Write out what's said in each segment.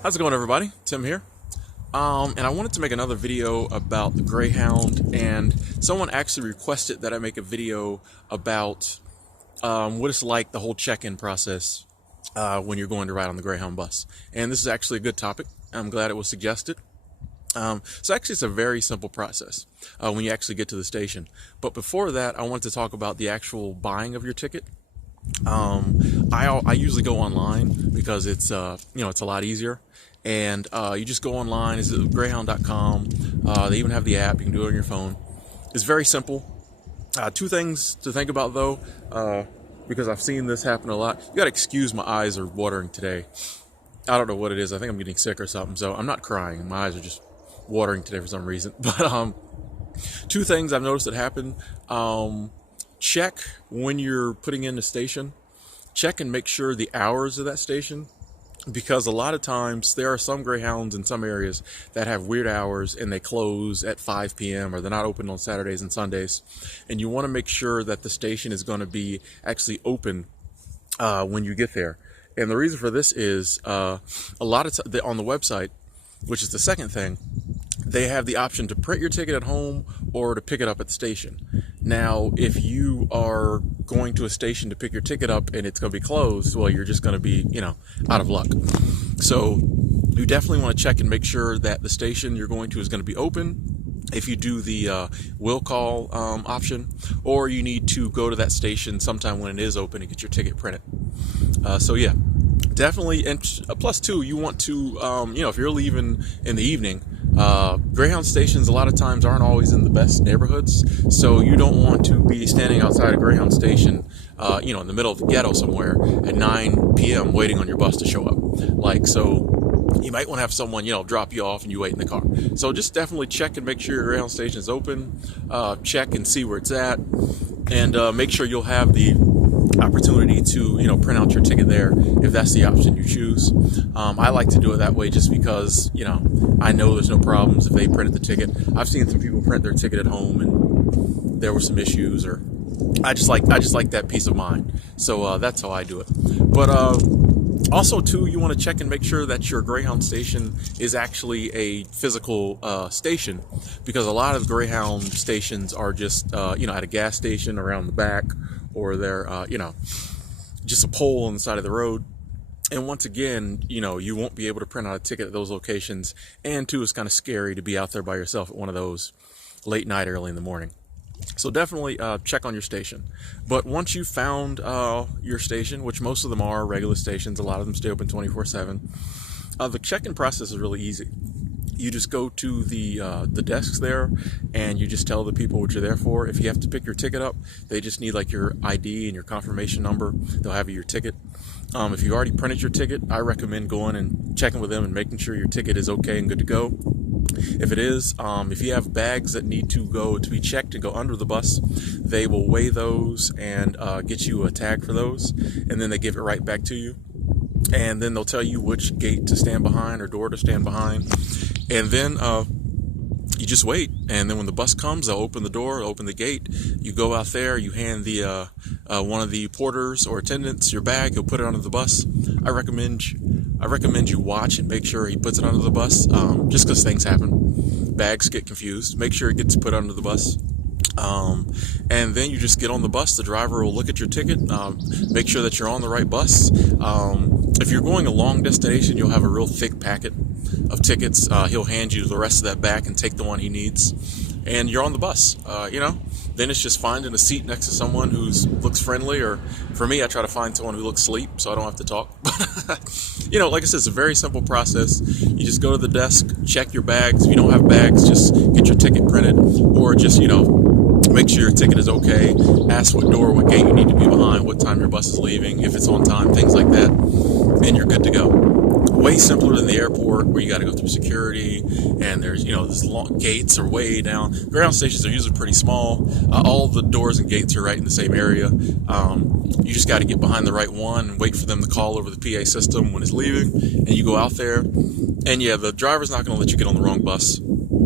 How's it going, everybody? Tim here. And I wanted to make another video about the Greyhound, and someone actually requested that I make a video about what it's like, the whole check-in process when you're going to ride on the Greyhound bus. And this is actually a good topic. I'm glad it was suggested. So actually, it's a very simple process when you actually get to the station. But before that, I wanted to talk about the actual buying of your ticket. I usually go online because it's it's a lot easier, and you just go online. It's at Greyhound.com. They even have the app. You can do it on your phone. It's very simple. Two things to think about though, because I've seen this happen a lot. You gotta excuse my eyes are watering today. I don't know what it is. I think I'm getting sick or something. So I'm not crying. My eyes are just watering today for some reason. But two things I've noticed that happen. Check when you're putting in the station. Check and make sure the hours of that station, because a lot of times there are some Greyhounds in some areas that have weird hours and they close at 5 p.m. or they're not open on Saturdays and Sundays. And you want to make sure that the station is going to be actually open when you get there. And the reason for this is a lot of on the website, which is the second thing, they have the option to print your ticket at home or to pick it up at the station. Now, if you are going to a station to pick your ticket up and it's going to be closed, well, you're just going to be, out of luck. So you definitely want to check and make sure that the station you're going to is going to be open. If you do the will call option, or you need to go to that station sometime when it is open and get your ticket printed. So yeah, definitely. And plus two, you want to, if you're leaving in the evening, Greyhound stations a lot of times aren't always in the best neighborhoods, so you don't want to be standing outside a Greyhound station, in the middle of the ghetto somewhere at 9 p.m. waiting on your bus to show up. So you might want to have someone, drop you off and you wait in the car. So just definitely check and make sure your Greyhound station is open. Check and see where it's at, and make sure you'll have the opportunity to print out your ticket there if that's the option you choose. I like to do it that way just because I know there's no problems if they printed the ticket. I've seen some people print their ticket at home and there were some issues, or I just like that peace of mind. So that's how I do it. But also too, you want to check and make sure that your Greyhound station is actually a physical station, because a lot of Greyhound stations are just at a gas station around the back, or they're just a pole on the side of the road. And once again, you won't be able to print out a ticket at those locations. And two, it's kind of scary to be out there by yourself at one of those late night, early in the morning. So definitely check on your station. But once you've found your station, which most of them are regular stations, a lot of them stay open 24/7, the check-in process is really easy. You just go to the desks there, and you just tell the people what you're there for. If you have to pick your ticket up, they just need like your ID and your confirmation number. They'll have your ticket. If you already printed your ticket, I recommend going and checking with them and making sure your ticket is okay and good to go. If it is, if you have bags that need to go to be checked and go under the bus, they will weigh those and get you a tag for those, and then they give it right back to you. And then they'll tell you which gate to stand behind or door to stand behind. And then you just wait. And then when the bus comes, they'll open the door, open the gate. You go out there, you hand the one of the porters or attendants your bag. He'll put it under the bus. I recommend you watch and make sure he puts it under the bus, just because things happen. Bags get confused. Make sure it gets put under the bus. And then you just get on the bus. The driver will look at your ticket, make sure that you're on the right bus. If you're going a long destination, you'll have a real thick packet of tickets. He'll hand you the rest of that back and take the one he needs, and you're on the bus. Then it's just finding a seat next to someone who looks friendly, or for me, I try to find someone who looks asleep so I don't have to talk. Like I said, it's a very simple process. You just go to the desk, check your bags. If you don't have bags, just get your ticket printed, or just make sure your ticket is okay. Ask what door, what gate you need to be behind, what time your bus is leaving, if it's on time, things like that, and you're good to go. Way simpler than the airport, where you got to go through security, and there's these long gates are way down. Ground stations are usually pretty small. All the doors and gates are right in the same area. You just got to get behind the right one and wait for them to call over the PA system when it's leaving, and you go out there. And yeah, the driver's not going to let you get on the wrong bus.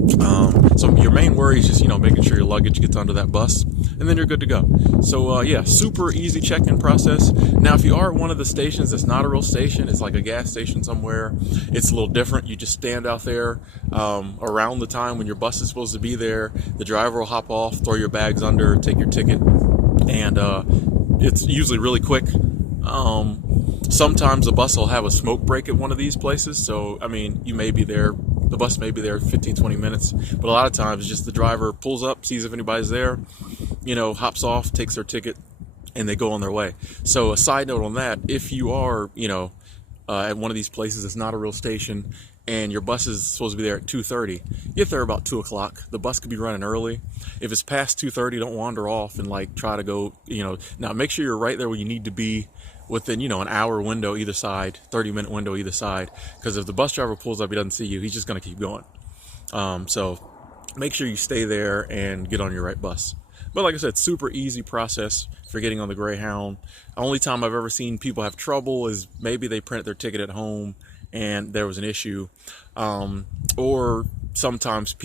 So your main worry is just, making sure your luggage gets onto that bus, and then you're good to go. So yeah, super easy check-in process. Now, if you are at one of the stations that's not a real station, it's like a gas station somewhere, it's a little different. You just stand out there around the time when your bus is supposed to be there. The driver will hop off, throw your bags under, take your ticket, and it's usually really quick. Sometimes the bus will have a smoke break at one of these places, so I mean, you may be there, the bus may be there 15-20 minutes, but a lot of times it's just the driver pulls up, sees if anybody's there, hops off, takes their ticket, and they go on their way. So a side note on that, if you are at one of these places that's not a real station and your bus is supposed to be there at 2:30, get there about 2 o'clock. The bus could be running early. If it's past 2:30, don't wander off and try to go, now make sure you're right there where you need to be within, an hour window either side, 30-minute window either side, because if the bus driver pulls up, he doesn't see you, he's just going to keep going. So make sure you stay there and get on your right bus. But like I said, super easy process for getting on the Greyhound. The only time I've ever seen people have trouble is maybe they printed their ticket at home and there was an issue. Or sometimes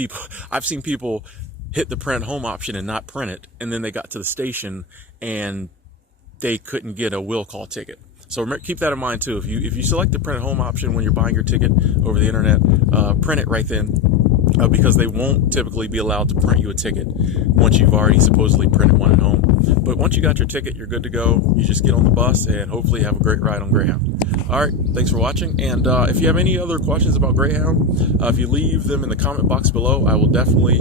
I've seen people hit the print home option and not print it, and then they got to the station and they couldn't get a will call ticket. So keep that in mind too. If you select the print at home option when you're buying your ticket over the internet, print it right then, because they won't typically be allowed to print you a ticket once you've already supposedly printed one at home. But once you got your ticket, you're good to go. You just get on the bus and hopefully have a great ride on Greyhound. All right, thanks for watching. And if you have any other questions about Greyhound, if you leave them in the comment box below, I will definitely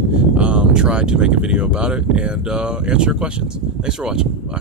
try to make a video about it and answer your questions. Thanks for watching. Bye.